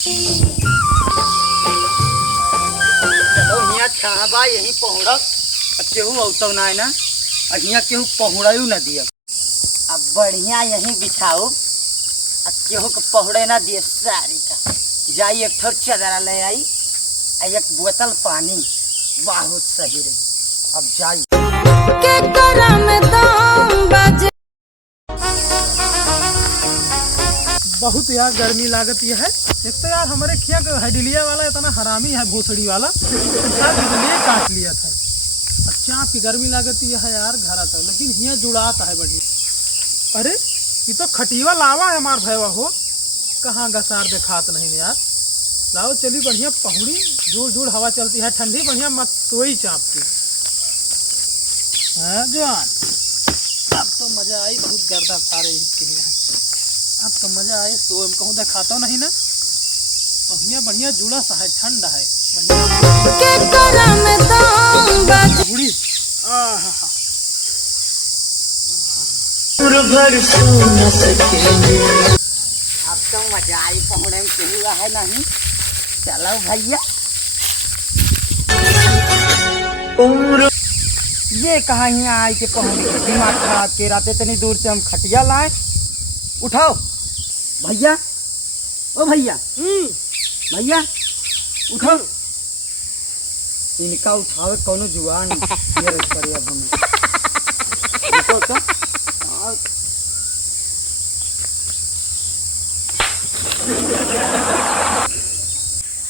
चलो हिया कहाँ बा यहीं पहुँचब। केहू औतव ना ना हिया केहू पहुँचू न दिया। अब बढ़िया यहीं बिछाओ केहू के पहुँचे ना दिए। सारी का जाई एक ठोर चदरा ले आई एक बोतल पानी बहुत सही रही। अब जाई के बहुत यार गर्मी लागत यह है। एक तो यार हमारे खिया हैडिलिया वाला इतना हरामी है भोसड़ी वाला बिजली काट लिया था। अच्छा की गर्मी लागत यह है यार घर आता लेकिन हिया जुड़ाता है बढ़िया। अरे ये तो खटीवा लावा है हमार भैया हो कहाँ गसार देखात नहीं यार। लाओ चली बढ़िया पहुड़ी जोड़ जोड़ हवा चलती है ठंडी बढ़िया मत सोई चापती है जान। अब तो मजा आई बहुत गर्दा सारे हैं। अब तो मजा आए सो कहूँ दिखाता नहीं ना बढ़िया बढ़िया जुड़ा सा है ठंडा है बुढ़ी। अब तो मजा आई पहुँचने में केहू है नहीं। चलो भैया ये कहाँ यहाँ आए के पहुँच दिमाग खराब के रात इतनी दूर से हम खटिया लाए। उठाओ भैया ओ भैया भैया उठाओ इनका उठाओ कौनो जुआन करे। अब हमें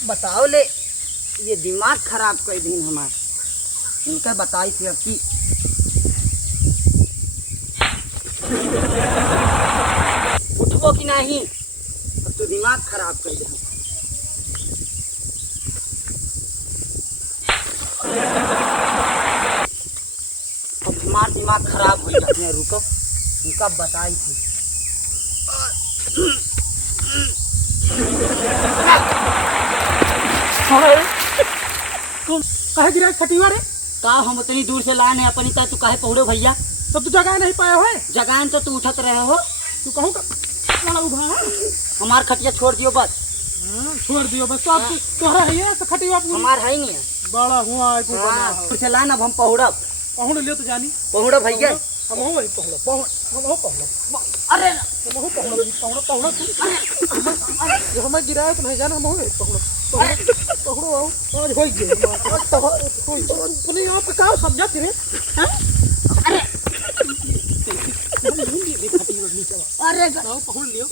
बताओ ले ये दिमाग खराब कर दिन हमारे इनका बताई थी अब की उठबो कि नहीं। अब तो दिमाग खराब कर दे। अब हमारा दिमाग खराब हो गया। रुको उनका बताई थी कहे गिरा खटीवा रे का हम उतनी दूर से लाए हैं अपनी तू काहे पहुँचो भैया। तब तो जगह नहीं पाया है जगह तो तू उठत रहे हो। तू कहूँ हमार खटिया छोड़ दियो बस। छोड़ दियो बस। तो अब तोहरा है ये तो खटीवा हमार है नहीं है बड़ा हुआ है तू बना दूर से लाए अब हम पहुँचब। पहुँच लियो तो जानी पहुँचो भैया हम हो वही पहुँच अरे हम हो पहुँच जो हमें गिराया तो नहीं जाना हम हो पकड़ो आओ आज हो गए पुलिस आप का समझा तेरे अरे अरे पकड़ लियो